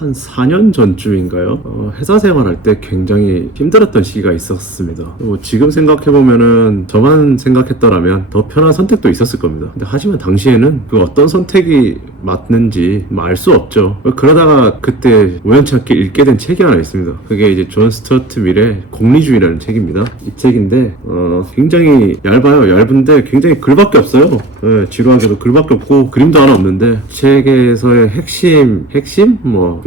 한 4년 전쯤인가요? 회사 생활할 때 굉장히 힘들었던 시기가 있었습니다. 지금 생각해보면은 저만 생각했더라면 더 편한 선택도 있었을 겁니다. 근데 하지만 당시에는 그 어떤 선택이 맞는지 알 수 없죠. 그러다가 그때 우연찮게 읽게 된 책이 하나 있습니다. 그게 이제 존 스튜어트 밀의 공리주의라는 책입니다. 이 책인데 굉장히 얇아요. 얇은데 굉장히 글밖에 없어요. 네, 지루하게도 글밖에 없고 그림도 하나 없는데 책에서의 핵심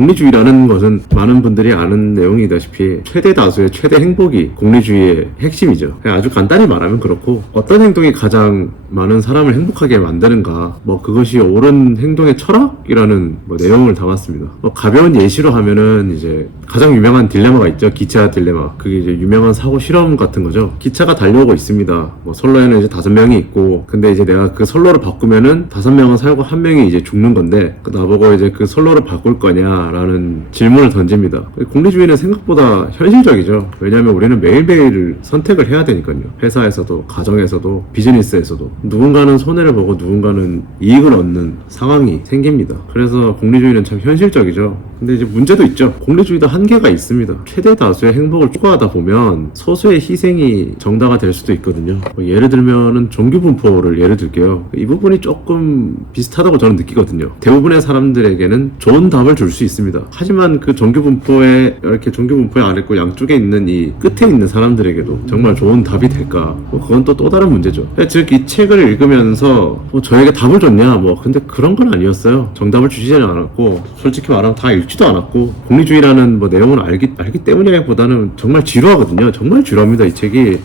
공리주의라는 것은 많은 분들이 아는 내용이다시피 최대 다수의 최대 행복이 공리주의의 핵심이죠. 아주 간단히 말하면 그렇고 어떤 행동이 가장 많은 사람을 행복하게 만드는가 그것이 옳은 행동의 철학이라는 내용을 담았습니다. 가벼운 예시로 하면은 이제 가장 유명한 딜레마가 있죠. 기차 딜레마. 그게 이제 유명한 사고 실험 같은 거죠. 기차가 달려오고 있습니다. 선로에는 이제 5명이 있고 근데 이제 내가 그 선로를 바꾸면은 5명은 살고 1명이 이제 죽는 건데 나보고 이제 그 선로를 바꿀 거냐라는 질문을 던집니다. 공리주의는 생각보다 현실적이죠. 왜냐하면 우리는 매일매일 선택을 해야 되니까요. 회사에서도 가정에서도 비즈니스에서도 누군가는 손해를 보고 누군가는 이익을 얻는 상황이 생깁니다. 그래서 공리주의는 참 현실적이죠. 근데 이제 문제도 있죠. 공리주의도 한계가 있습니다. 최대 다수의 행복을 추구하다 보면 소수의 희생이 정당화 될 수도 있거든요. 예를 들면은 종교분포를 예를 들게요. 이 부분이 조금 비슷하다고 저는 느끼거든요. 대부분의 사람들에게는 좋은 답을 줄 수 있습니다. 하지만 그 종교분포에 이렇게 종교분포에 아래고 양쪽에 있는 이 끝에 있는 사람들에게도 정말 좋은 답이 될까? 그건 또 다른 문제죠. 즉 이 책을 읽으면서 저에게 답을 줬냐? 근데 그런 건 아니었어요. 정답을 주시지는 않았고 솔직히 말하면 다 읽지도 않았고 공리주의라는 내용을 알기 때문이라기보다는 정말 지루하거든요. 정말 지루합니다. 이 책이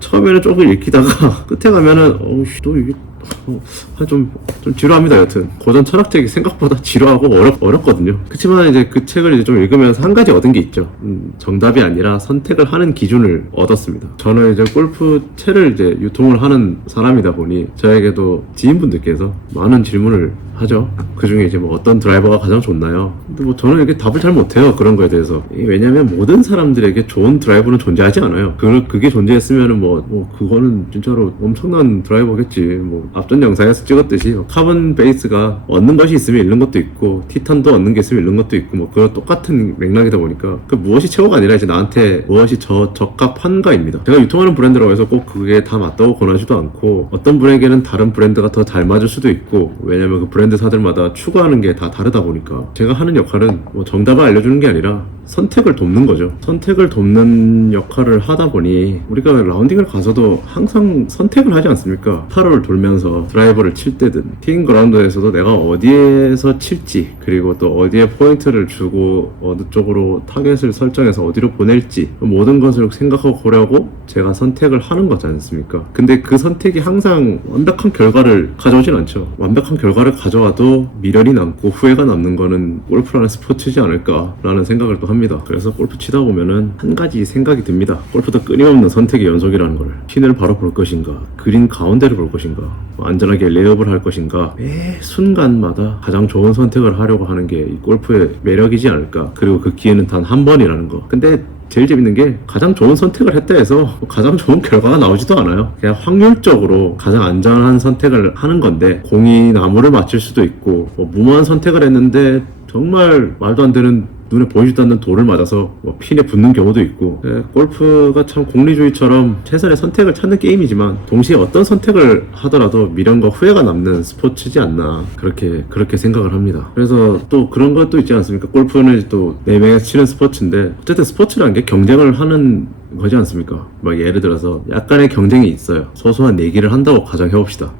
처음에는 조금 읽히다가 끝에 가면은 또 이게 좀 지루합니다. 여튼 고전 철학책이 생각보다 지루하고 어렵거든요. 그렇지만 이제 그 책을 이제 좀 읽으면서 한 가지 얻은 게 있죠. 정답이 아니라 선택을 하는 기준을 얻었습니다. 저는 이제 골프채를 이제 유통을 하는 사람이다 보니 저에게도 지인분들께서 많은 질문을 하죠. 그 중에 이제 어떤 드라이버가 가장 좋나요? 근데 저는 이렇게 답을 잘 못해요. 그런 거에 대해서. 왜냐면 모든 사람들에게 좋은 드라이버는 존재하지 않아요. 그게 존재했으면은 그거는 진짜로 엄청난 드라이버겠지. 앞전 영상에서 찍었듯이 카본 베이스가 얻는 것이 있으면 잃는 것도 있고 티탄도 얻는 게 있으면 잃는 것도 있고 그거 똑같은 맥락이다 보니까 무엇이 최고가 아니라 이제 나한테 무엇이 적합한가입니다. 제가 유통하는 브랜드라고 해서 꼭 그게 다 맞다고 권하지도 않고 어떤 분에게는 다른 브랜드가 더 잘 맞을 수도 있고 왜냐면 그 브랜드사들마다 추구하는 게 다 다르다 보니까 제가 하는 역할은 정답을 알려주는 게 아니라 선택을 돕는 거죠. 선택을 돕는 역할을 하다 보니 우리가 라운딩을 가서도 항상 선택을 하지 않습니까? 타로를 돌면서 드라이버를 칠 때든 티잉 그라운드에서도 내가 어디에서 칠지 그리고 또 어디에 포인트를 주고 어느 쪽으로 타겟을 설정해서 어디로 보낼지 모든 것을 생각하고 고려하고 제가 선택을 하는 거지 않습니까? 근데 그 선택이 항상 완벽한 결과를 가져오진 않죠. 완벽한 결과를 가져와도 미련이 남고 후회가 남는 거는 골프라는 스포츠지 않을까라는 생각을 또 합니다. 그래서 골프 치다 보면은 한 가지 생각이 듭니다. 골프도 끊임없는 선택의 연속이라는 걸. 핀을 바로 볼 것인가, 그린 가운데를 볼 것인가, 안전하게 레이업을 할 것인가, 매 순간마다 가장 좋은 선택을 하려고 하는 게 이 골프의 매력이지 않을까. 그리고 그 기회는 단 한 번이라는 거. 근데 제일 재밌는 게 가장 좋은 선택을 했다 해서 가장 좋은 결과가 나오지도 않아요. 그냥 확률적으로 가장 안전한 선택을 하는 건데 공이 나무를 맞출 수도 있고 무모한 선택을 했는데 정말 말도 안 되는 눈에 보이지도 않는 돌을 맞아서 핀에 붙는 경우도 있고 골프가 참 공리주의처럼 최선의 선택을 찾는 게임이지만 동시에 어떤 선택을 하더라도 미련과 후회가 남는 스포츠지 않나 그렇게 생각을 합니다. 그래서 또 그런 것도 있지 않습니까? 골프는 또 4명에서 치는 스포츠인데 어쨌든 스포츠라는 게 경쟁을 하는 거지 않습니까? 예를 들어서 약간의 경쟁이 있어요. 소소한 내기를 한다고 가정해봅시다.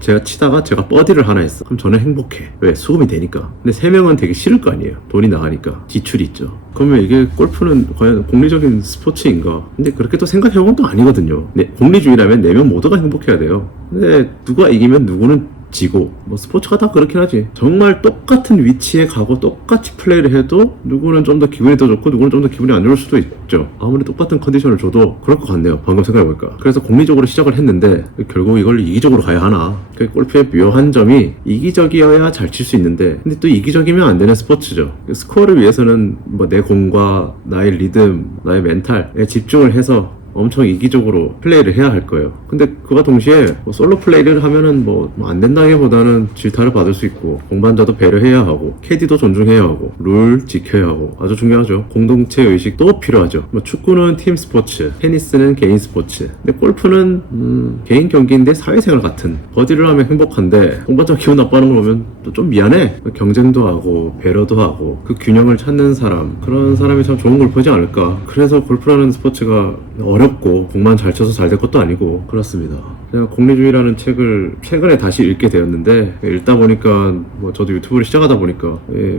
제가 치다가 제가 버디를 하나 했어. 그럼 저는 행복해. 왜? 수금이 되니까. 근데 3명은 되게 싫을 거 아니에요. 돈이 나가니까. 지출이 있죠. 그러면 이게 골프는 과연 공리적인 스포츠인가? 근데 그렇게 또 생각해보면 또 아니거든요. 공리주의라면 4명 모두가 행복해야 돼요. 근데 누가 이기면 누구는 지고 스포츠가 다 그렇긴 하지. 정말 똑같은 위치에 가고 똑같이 플레이를 해도 누구는 좀 더 기분이 더 좋고 누구는 좀 더 기분이 안 좋을 수도 있죠. 아무리 똑같은 컨디션을 줘도 그럴 것 같네요. 방금 생각해보니까. 그래서 공리적으로 시작을 했는데 결국 이걸 이기적으로 가야 하나. 골프의 묘한 점이 이기적이어야 잘 칠 수 있는데 근데 또 이기적이면 안 되는 스포츠죠. 스코어를 위해서는 내 공과 나의 리듬, 나의 멘탈에 집중을 해서 엄청 이기적으로 플레이를 해야 할 거예요. 근데 그와 동시에 뭐 솔로 플레이를 하면은 뭐 안 된다기보다는 질타를 받을 수 있고 동반자도 배려해야 하고 캐디도 존중해야 하고 룰 지켜야 하고 아주 중요하죠. 공동체 의식도 필요하죠. 뭐 축구는 팀 스포츠, 테니스는 개인 스포츠. 근데 골프는 개인 경기인데 사회생활 같은. 버디를 하면 행복한데 동반자 기분 나빠하는 걸 보면 또 좀 미안해. 경쟁도 하고 배려도 하고 그 균형을 찾는 사람, 그런 사람이 참 좋은 골퍼지 않을까. 그래서 골프라는 스포츠가 어렵고 공만 잘 쳐서 잘 될 것도 아니고 그렇습니다. 제가 공리주의라는 책을 최근에 다시 읽게 되었는데 읽다 보니까 뭐 저도 유튜브를 시작하다 보니까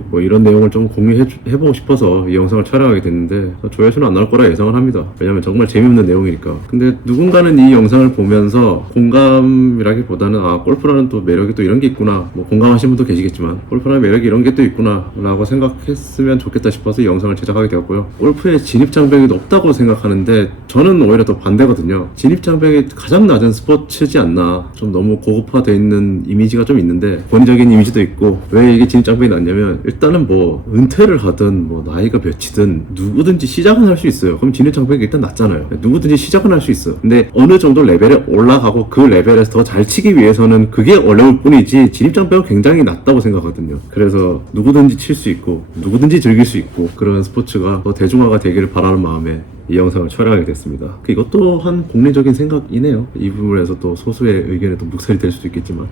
뭐 이런 내용을 좀 공유해보고 싶어서 이 영상을 촬영하게 됐는데 조회수는 안 나올 거라 예상을 합니다. 왜냐면 정말 재미없는 내용이니까. 근데 누군가는 이 영상을 보면서 공감이라기보다는 아 골프라는 또 매력이 또 이런 게 있구나, 뭐 공감하시는 분도 계시겠지만 골프라는 매력이 이런 게 또 있구나 라고 생각했으면 좋겠다 싶어서 이 영상을 제작하게 되었고요. 골프의 진입장벽이 높다고 생각하는데 저는 오히려 더 반대거든요. 진입장벽이 가장 낮은 스포츠지 않나. 좀 너무 고급화되어 있는 이미지가 좀 있는데 권위적인 이미지도 있고. 왜 이게 진입장벽이 낮냐면 일단은 뭐 은퇴를 하든 뭐 나이가 몇이든 누구든지 시작은 할 수 있어요. 그럼 진입장벽이 일단 낮잖아요. 누구든지 시작은 할 수 있어. 근데 어느 정도 레벨에 올라가고 그 레벨에서 더 잘 치기 위해서는 그게 어려울 뿐이지 진입장벽은 굉장히 낮다고 생각하거든요. 그래서 누구든지 칠 수 있고 누구든지 즐길 수 있고 그런 스포츠가 더 대중화가 되기를 바라는 마음에 이 영상을 촬영하게 됐습니다. 이것도 한 공리적인 생각이네요. 이 부분에서 또 소수의 의견에 또 묵살이 될 수도 있겠지만